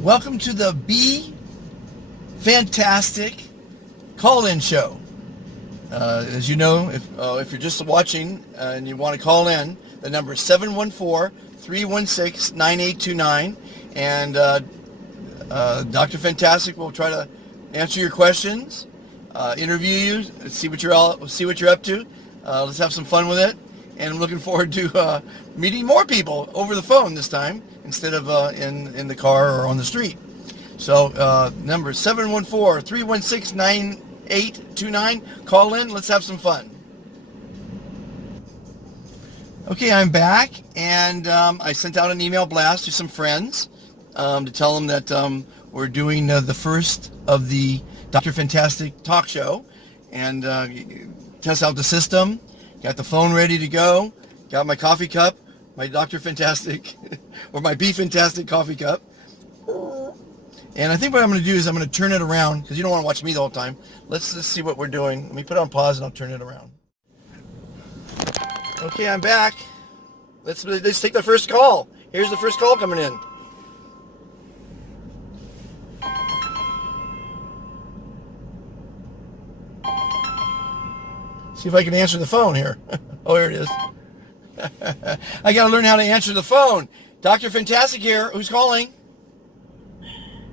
Welcome to the Be Fantastic call-in show. As you know, if you're just watching and you want to call in, the number is 714-316-9829, and Dr. Fantastic will try to answer your questions, interview you, see what you're up to. Let's have some fun with it, and I'm looking forward to meeting more people over the phone this time instead of in the car or on the street. So number 714-316-9829. Call in. Let's have some fun. Okay, I'm back, and I sent out an email blast to some friends to tell them that we're doing the first of the Dr. Fantastic talk show, and test out the system. Got the phone ready to go. Got my coffee cup, my Dr. Fantastic, or my Be Fantastic coffee cup. And I think what I'm going to do is I'm going to turn it around, because you don't want to watch me the whole time. Let's just see what we're doing. Let me put it on pause and I'll turn it around. Okay, I'm back. Let's take the first call. Here's the first call coming in. See if I can answer the phone here. Oh, here it is. I got to learn how to answer the phone. Dr. Fantastic here. Who's calling?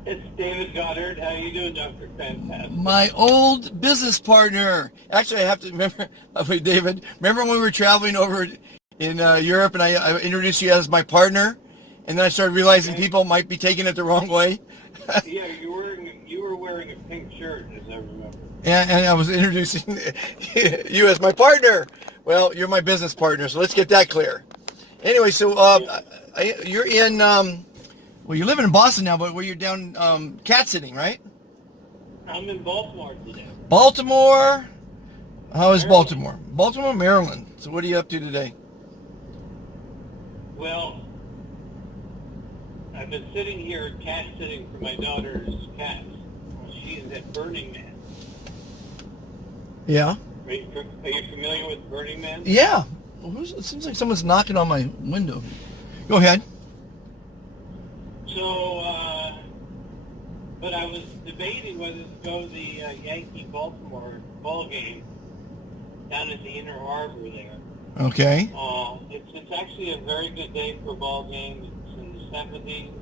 It's David Goddard. How you doing, Dr. Fantastic? My old business partner. Actually, I have to remember. Wait, David. Remember when we were traveling over in Europe, and I introduced you as my partner, and then I started realizing people might be taking it the wrong way. Yeah, you were wearing a pink shirt, as I remember. And I was introducing you as my partner. Well, you're my business partner, so let's get that clear. Anyway, so you're in. Well, you're living in Boston now, but where you're down cat sitting, right? I'm in Baltimore today. Baltimore? How is Baltimore? Baltimore, Maryland. So what are you up to today? Well, I've been sitting here cat sitting for my daughter's cats. She's at Burning Man. Yeah. Are you familiar with Burning Man? Yeah. Well, it seems like someone's knocking on my window. Go ahead. So, but I was debating whether to go to the Yankee-Baltimore ball game down at the Inner Harbor there. Okay. It's actually a very good day for a ball game. It's in the 70s,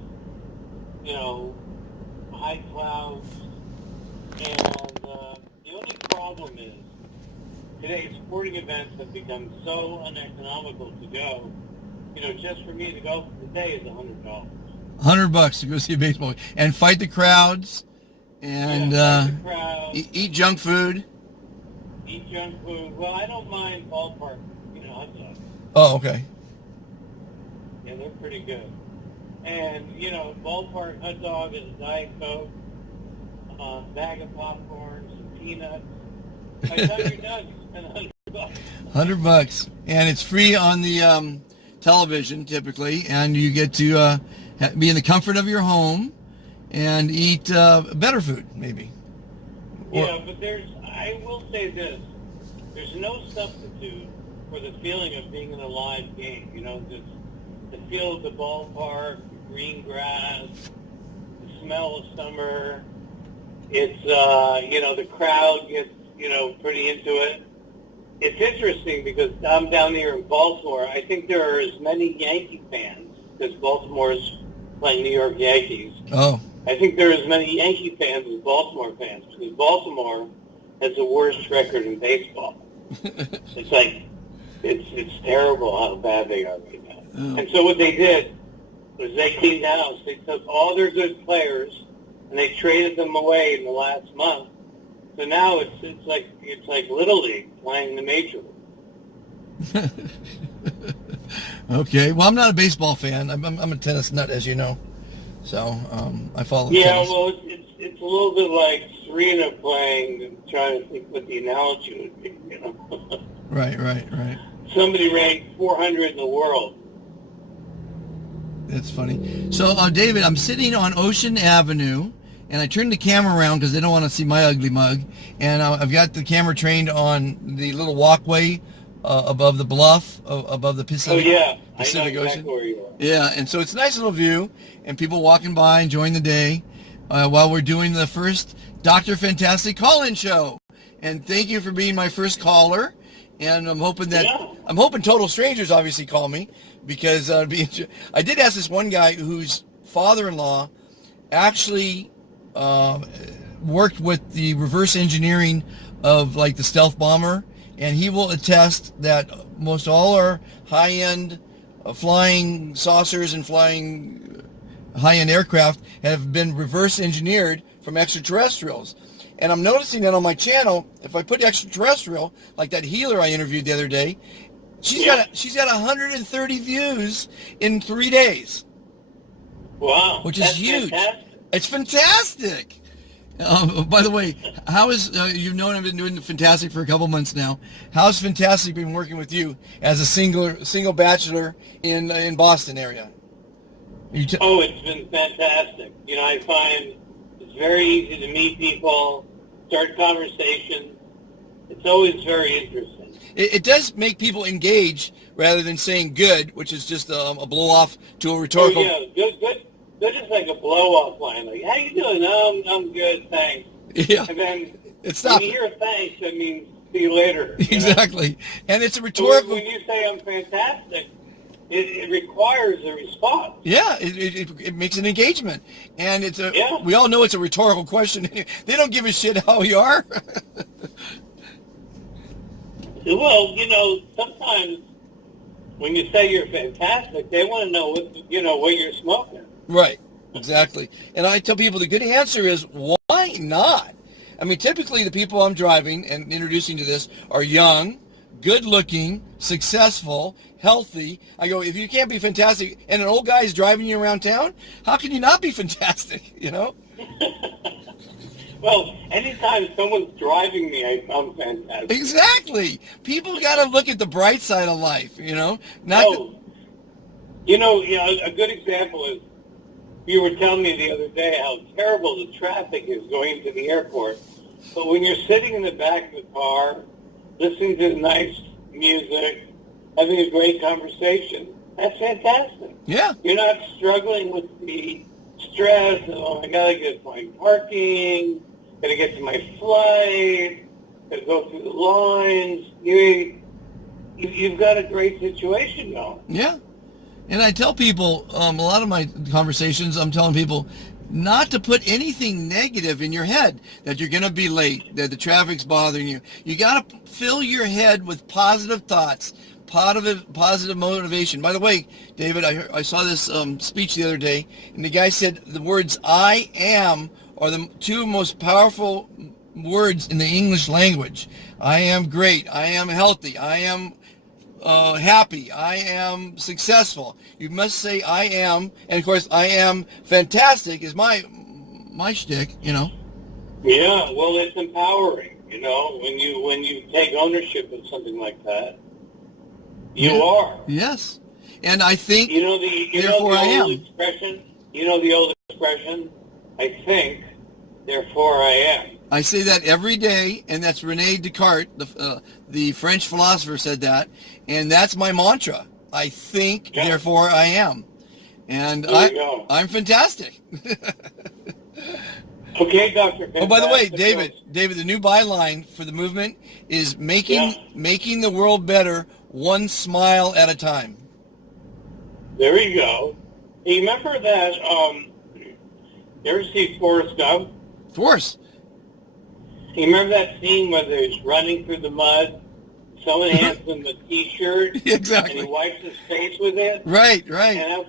high clouds, and the only problem is today's sporting events have become so uneconomical to go. Just for me to go for the day is $100. $100 to go see a baseball and fight the crowds and eat junk food. Eat junk food. Well, I don't mind ballpark, hot dogs. Oh, okay. Yeah, they're pretty good. And ballpark hot dog is a Diet Coke, bag of popcorn, some peanuts. By the time you're done, you spend $100. $100, and it's free on the television typically, and you get to be in the comfort of your home and eat better food, maybe. Yeah, but I will say this, there's no substitute for the feeling of being in a live game, just the feel of the ballpark, the green grass, the smell of summer. It's, the crowd gets, pretty into it. It's interesting because I'm down here in Baltimore. I think there are as many Yankee fans, because Baltimore's playing New York Yankees. Oh. I think there are as many Yankee fans as Baltimore fans, because Baltimore has the worst record in baseball. It's like, it's terrible how bad they are right now. Oh. And so what they did was they came down, they took all their good players, and they traded them away in the last month. So now it's like Little League playing the Major League. Okay. Well, I'm not a baseball fan. I'm a tennis nut, as you know. So I follow tennis. Yeah, well, it's a little bit like Serena playing, and trying to think what the analogy would be, Right. Somebody ranked 400 in the world. That's funny. So, David, I'm sitting on Ocean Avenue, and I turned the camera around because they don't want to see my ugly mug. And I've got the camera trained on the little walkway above the bluff, above the Pacific. Oh, yeah. Pacific I know Ocean. exactly where you are. Yeah, and so it's a nice little view, and people walking by enjoying the day while we're doing the first Dr. Fantastic call-in show. And thank you for being my first caller. And I'm hoping total strangers obviously call me, because I did ask this one guy whose father-in-law actually worked with the reverse engineering of like the stealth bomber, and he will attest that most all our high-end flying saucers and flying high-end aircraft have been reverse engineered from extraterrestrials. And I'm noticing that on my channel, if I put extraterrestrial, like that healer I interviewed the other day, she's got 130 views in 3 days. Wow. Which is huge. Fantastic. It's fantastic. By the way, how is, you've known I've been doing Fantastic for a couple months now. How's Fantastic been working with you as a single bachelor in Boston area? It's been fantastic. I find it's very easy to meet people, start conversations. It's always very interesting. It does make people engage rather than saying good, which is just a blow-off to a rhetorical... Oh, yeah, good. They're just like a blow-off line, like, how you doing? Oh, I'm good, thanks. Yeah. And then It's when you hear thanks, that means see you later. Exactly. And it's a rhetorical... So when you say I'm fantastic, it requires a response. Yeah, it makes an engagement. And it's Yeah. we all know it's a rhetorical question. They don't give a shit how you are. Well, sometimes when you say you're fantastic, they want to know what you're smoking. Right, exactly. And I tell people the good answer is, why not? I mean, typically the people I'm driving and introducing to this are young, good-looking, successful, healthy. I go, if you can't be fantastic and an old guy is driving you around town, how can you not be fantastic, Well, anytime someone's driving me, I'm fantastic. Exactly. People got to look at the bright side of life, Not a good example is, you were telling me the other day how terrible the traffic is going to the airport. But when you're sitting in the back of the car, listening to nice music, having a great conversation, that's fantastic. Yeah. You're not struggling with the stress of, I gotta get my parking, gotta get to my flight, gotta go through the lines. You've got a great situation going. Yeah. And I tell people, a lot of my conversations, I'm telling people not to put anything negative in your head, that you're going to be late, that the traffic's bothering you. You got to fill your head with positive thoughts, positive motivation. By the way, David, I saw this speech the other day, and the guy said the words I am are the two most powerful words in the English language. I am great. I am healthy. I am happy. I am successful. You must say I am, and of course I am fantastic is my shtick, Yeah, well, it's empowering, when you take ownership of something like that. You are. Yes. And I think therefore I am. The old expression, I think, therefore I am. I say that every day, and that's René Descartes, the French philosopher, said that, and that's my mantra. I think, therefore I am. And I'm fantastic. Okay, Dr. Oh, by the way, David, the new byline for the movement is making the world better one smile at a time. There you go. You remember that, you ever see Forrest Gump? Of course. You remember that scene where he's running through the mud, someone hands him a T-shirt, exactly, and he wipes his face with it? Right. And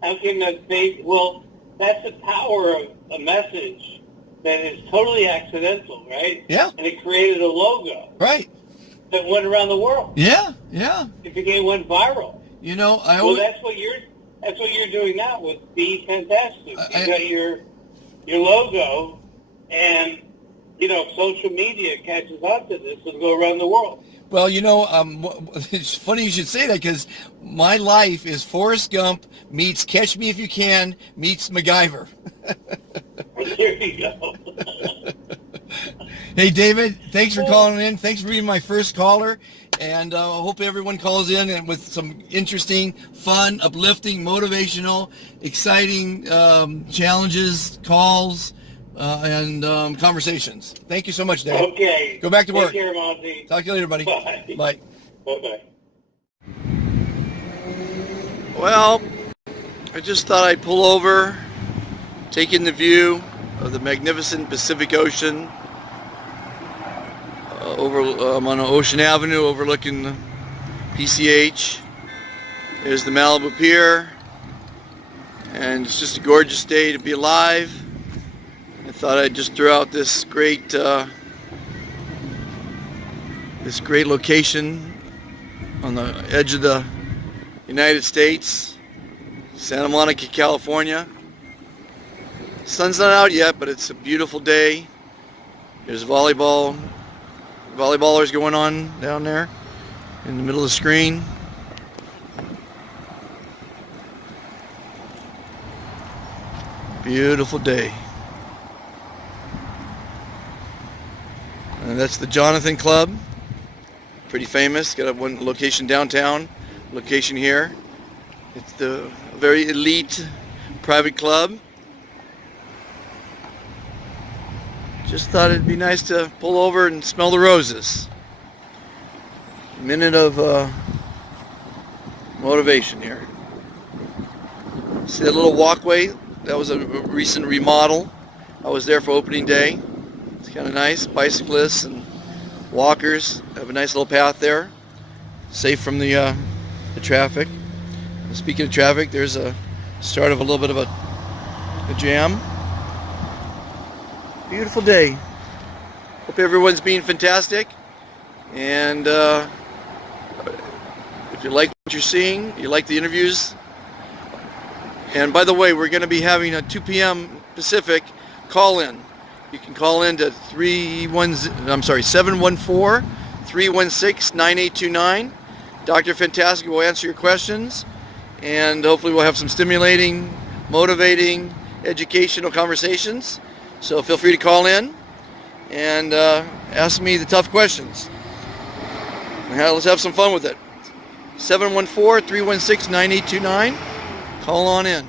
how can that face, well, that's the power of a message that is totally accidental, right? Yeah. And it created a logo. Right. That went around the world. Yeah. It went viral. That's what you're doing now with Be Fantastic. You got your logo, and social media catches on to this and go around the world. Well, it's funny you should say that, because my life is Forrest Gump meets Catch Me If You Can meets MacGyver. There you go. Hey, David, thanks for calling in. Thanks for being my first caller. And hope everyone calls in and with some interesting, fun, uplifting, motivational, exciting challenges, calls, and conversations. Thank you so much, Dave. Okay. Go back to work. Take care, Monty. Talk to you later, buddy. Bye. Bye. Bye-bye. Well, I just thought I'd pull over, take in the view of the magnificent Pacific Ocean. I'm on Ocean Avenue overlooking PCH. There's the Malibu Pier, and it's just a gorgeous day to be alive. I thought I'd just throw out this great location on the edge of the United States, Santa Monica, California. Sun's not out yet, but it's a beautiful day. There's volleyballers going on down there in the middle of the screen. Beautiful day. And that's the Jonathan Club. Pretty famous. Got one location downtown, location here. It's the very elite private club. Just thought it'd be nice to pull over and smell the roses. A minute of motivation here. See that little walkway? That was a recent remodel. I was there for opening day. It's kind of nice. Bicyclists and walkers have a nice little path there, safe from the traffic. And speaking of traffic, there's a start of a little bit of a jam. Beautiful day. Hope everyone's being fantastic. And if you like what you're seeing, you like the interviews. And by the way, we're going to be having a 2 p.m. Pacific call-in. You can call in to 714-316-9829. Dr. Fantastic will answer your questions. And hopefully we'll have some stimulating, motivating, educational conversations. So feel free to call in and ask me the tough questions. Let's have some fun with it. 714-316-9829. Call on in.